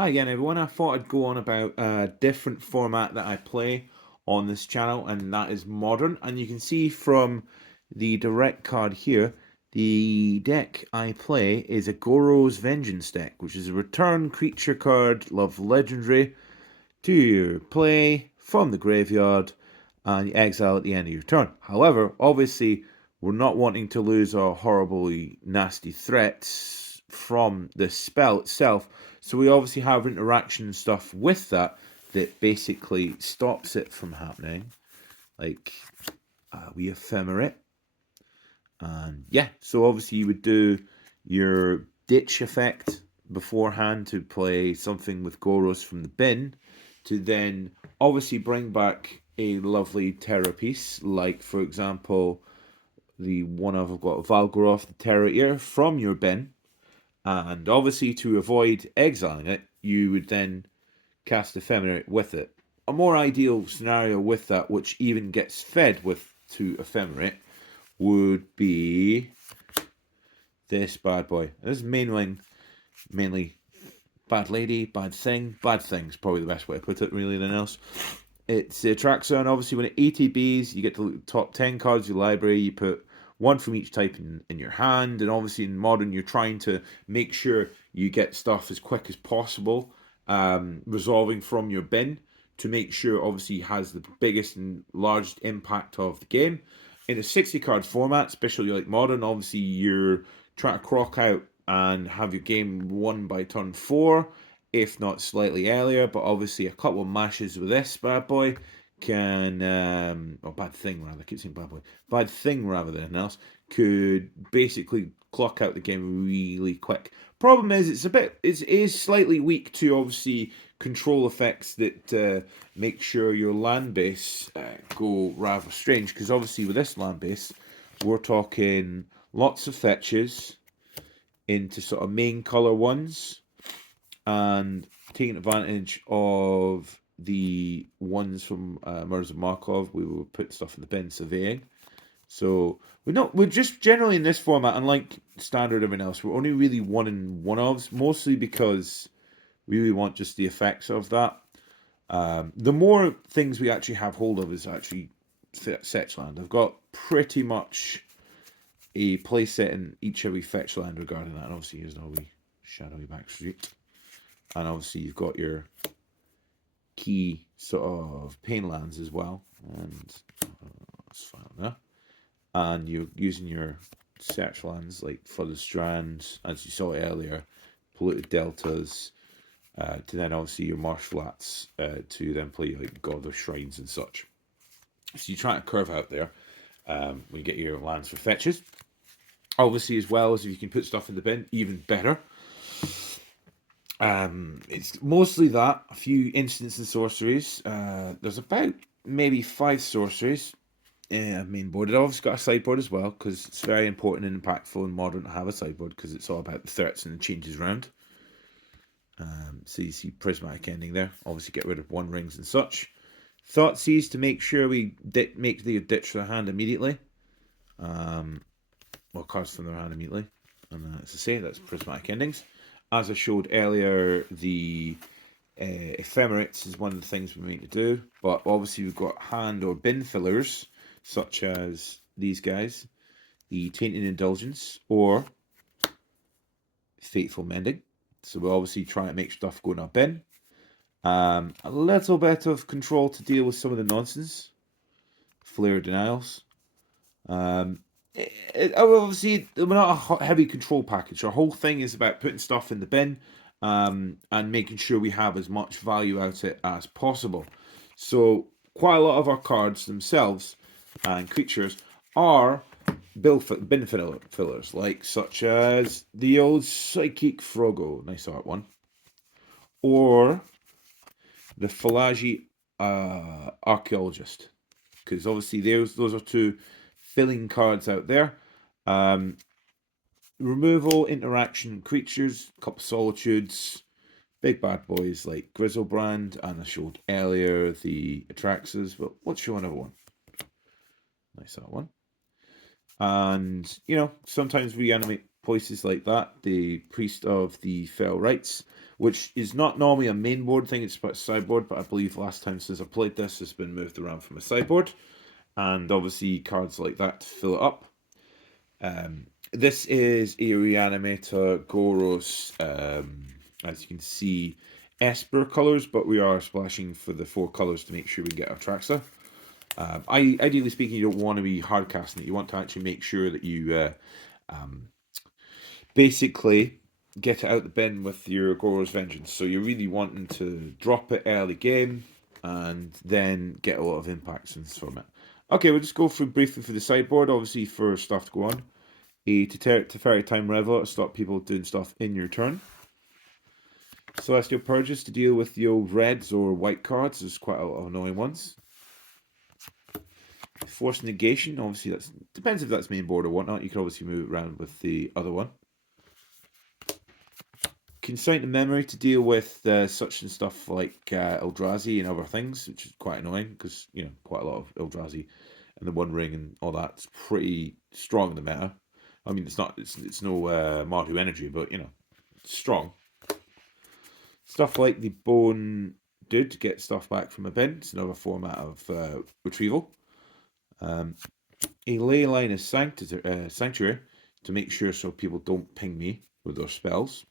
Hi again, everyone. I thought I'd go on about a different format that I play on this channel, and that is modern. And you can see from the direct card here, the deck I play is a Goros Vengeance deck, which is a return creature card, love legendary, to your play from the graveyard, and you exile at the end of your turn. However, obviously, we're not wanting to lose our horribly nasty threats from the spell itself. So we obviously have interaction stuff with that that basically stops it from happening. Like we ephemerate. And yeah, so obviously you would do your ditch effect beforehand to play something with Goros from the bin to then obviously bring back a lovely terror piece, like for example the one I've got Valgoroth the Terror Ear from your bin, and obviously to avoid exiling it, you would then cast Ephemerate with it. A more ideal scenario with that, which even gets fed with to Ephemerate, would be this bad boy. This is mainly bad lady, bad thing. Bad thing's probably the best way to put it, really, than else. It's a Traxxas, and obviously when it ATBs, you get to look at the top 10 cards of your library. You put one from each type in your hand, and obviously in Modern, you're trying to make sure you get stuff as quick as possible, resolving from your bin to make sure, obviously, has the biggest and largest impact of the game. In a 60 card format, especially like Modern, obviously, you're trying to crock out and have your game won by turn 4, if not slightly earlier. But obviously, a couple of mashes with this bad boy can, or bad thing rather, I keep saying bad boy, bad thing rather than anything else, could basically clock out the game really quick. Problem is, it is slightly weak to obviously control effects that make sure your land base go rather strange. Because obviously, with this land base, we're talking lots of fetches into sort of main color ones and taking advantage of the ones from Murders of Markov. We will put stuff in the bin, surveying. So we're just generally in this format, unlike standard everything else, we're only really one in one ofs, mostly because we really want just the effects of that. The more things we actually have hold of is actually fetch land. I've got pretty much a playset in each every fetch land regarding that, and obviously here's the wee shadowy back street. And obviously you've got your key sort of pain lands as well, and that's fine there. And you're using your search lands like Flooded Strands, as you saw earlier, Polluted Deltas, to then obviously your Marsh Flats to then play like God of Shrines and such. So you try to curve out there when you get your lands for fetches. Obviously, as well as if you can put stuff in the bin, even better. It's mostly that. A few instants and sorceries. There's about maybe 5 sorceries main board. It obviously got a sideboard as well, because it's very important and impactful in Modern to have a sideboard, because it's all about the threats and the changes around. So you see Prismatic Ending there. Obviously get rid of 1 rings and such. Thoughtseize to make sure we make the ditch their hand immediately. Well, cards from their hand immediately. And as I say, that's Prismatic Endings. As I showed earlier, the ephemerates is one of the things we need to do. But obviously we've got hand or bin fillers, such as these guys. The Tainted Indulgence or Fateful Mending. So we'll obviously try to make stuff go in our bin. A little bit of control to deal with some of the nonsense. Flare Denials. Obviously, we're not a heavy control package. Our whole thing is about putting stuff in the bin and making sure we have as much value out of it as possible. So, quite a lot of our cards themselves and creatures are bin fillers, like such as the old Psychic Frogo, nice art one, or the Falagi Archaeologist, because obviously those are 2 filling cards out there. Removal, interaction, creatures, couple solitudes, big bad boys like Grizzlebrand, and I showed earlier the Atraxas, but let's show another one. Nice that one. And, sometimes reanimate places like that. The Priest of the Fell Rites, which is not normally a main board thing, it's a sideboard, but I believe last time since I played this, it's been moved around from a sideboard. And obviously cards like that to fill it up. This is a Reanimator Goros, as you can see, Esper colours, but we are splashing for the 4 colours to make sure we get our Traxa. Ideally speaking, you don't want to be hard casting it. You want to actually make sure that you basically get it out the bin with your Goros Vengeance. So you're really wanting to drop it early game and then get a lot of impacts from it. Okay, we'll just go through briefly for the sideboard, obviously for stuff to go on. A Teferi Time Reveler to stop people doing stuff in your turn. Celestial Purges to deal with the old reds or white cards. There's quite a lot of annoying ones. Force Negation, obviously that depends if that's main board or whatnot. You can obviously move it around with the other one. Consignment of Memory to deal with such and stuff like Eldrazi and other things, which is quite annoying because, you know, quite a lot of Eldrazi and the One Ring and all that's pretty strong in the meta. I mean, it's no Mardu Energy, but, you know, it's strong. Stuff like the Bone Dude to get stuff back from a bin. It's another format of retrieval. A Leyline of Sanctuary to make sure so people don't ping me with their spells.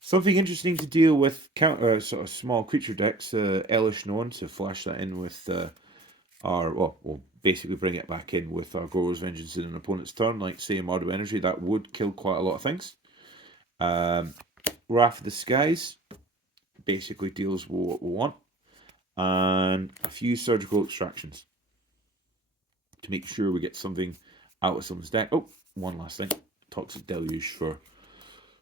Something interesting to deal with counter sort of small creature decks, Elish Known, to flash that in with we'll basically bring it back in with our Goros Vengeance in an opponent's turn, like say Mardu Energy. That would kill quite a lot of things. Wrath of the Skies basically deals with what we want. And a few Surgical Extractions to make sure we get something out of someone's deck. Oh, one last thing. Toxic Deluge for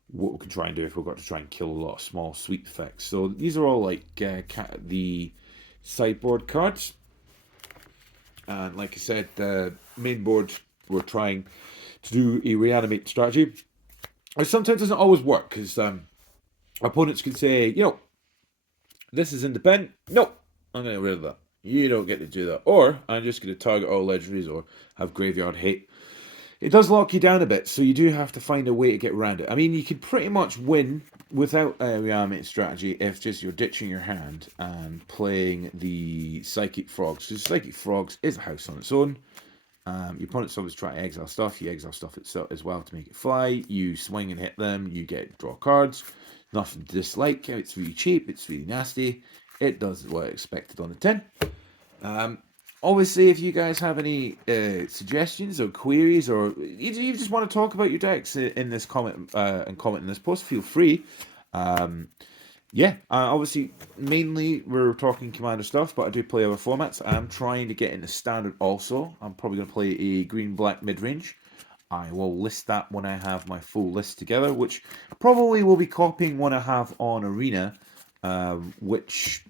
what we can try and do if we've got to try and kill a lot of small sweep effects. So these are all like the sideboard cards. And like I said, the main board, we're trying to do a reanimate strategy. It sometimes doesn't always work because opponents can say, you know, this is in the bin. No, I'm going to get rid of that. You don't get to do that. Or I'm just going to target all legendaries or have graveyard hate. It does lock you down a bit, so you do have to find a way to get around it. I mean, you could pretty much win without a reanimate strategy if just you're ditching your hand and playing the Psychic Frogs. Because Psychic Frogs is a house on its own. Your opponent's always trying to exile stuff. You exile stuff itself as well to make it fly. You swing and hit them. You get draw cards. Nothing to dislike. It's really cheap. It's really nasty. It does what I expected on the tin. Obviously, if you guys have any suggestions or queries, or you just want to talk about your decks in this comment and comment in this post, feel free. Obviously, mainly we're talking Commander stuff, but I do play other formats. I'm trying to get into Standard also. I'm probably going to play a green-black mid-range. I will list that when I have my full list together, which probably will be copying one I have on Arena, which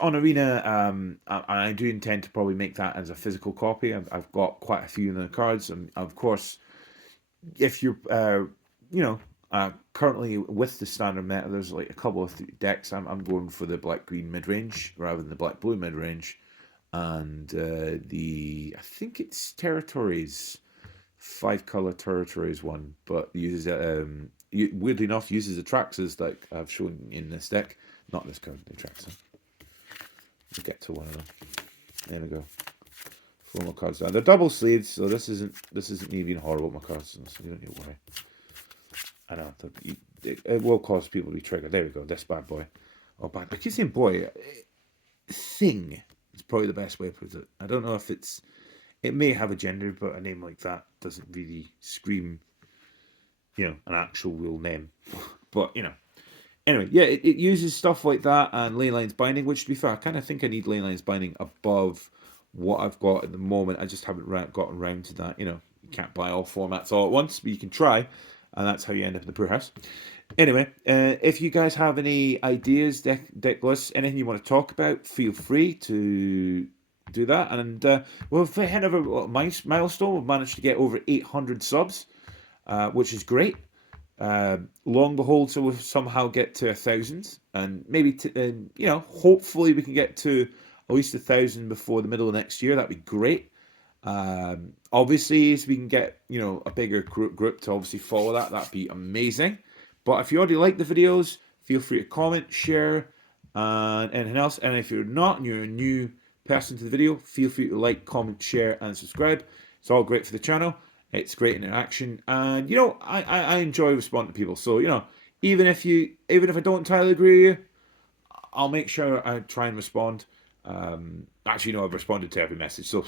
on Arena, I do intend to probably make that as a physical copy. I've got quite a few in the cards, and of course, if you're, currently with the standard meta, there's like a couple of decks. I'm going for the black-green mid-range rather than the black-blue mid-range, and I think it's Territories, 5-color Territories one, but uses weirdly enough uses the Traxas that I've shown in this deck, not this card, the Traxas. We'll get to one of them. There we go. 4 more cards down. They're double sleeves, so this isn't me being horrible with my cards, so you don't need to worry. I know it will cause people to be triggered. There we go. This bad boy. Oh, bad. I keep saying boy. Thing is probably the best way to put it. I don't know if it may have a gender, but a name like that doesn't really scream, an actual real name. But anyway, yeah, it uses stuff like that and Leylines Binding, which to be fair, I kind of think I need Leylines Binding above what I've got at the moment. I just haven't gotten around to that. You can't buy all formats all at once, but you can try, and that's how you end up in the poor house. Anyway, if you guys have any ideas, deck lists, anything you want to talk about, feel free to do that. And we've hit over a milestone. We've managed to get over 800 subs, which is great. Long behold, so we'll somehow get to 1,000, and maybe hopefully we can get to at least 1,000 before the middle of next year. That'd be great. Obviously, so we can get a bigger group to obviously follow that. That'd be amazing. But if you already like the videos, feel free to comment, share, and anything else. And if you're not and you're a new person to the video, feel free to like, comment, share, and subscribe. It's all great for the channel. It's great interaction, and I enjoy responding to people. So even if I don't entirely agree with you, I'll make sure I try and respond. Actually, no, I've responded to every message, so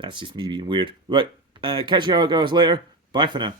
that's just me being weird. Right, catch you guys later. Bye for now.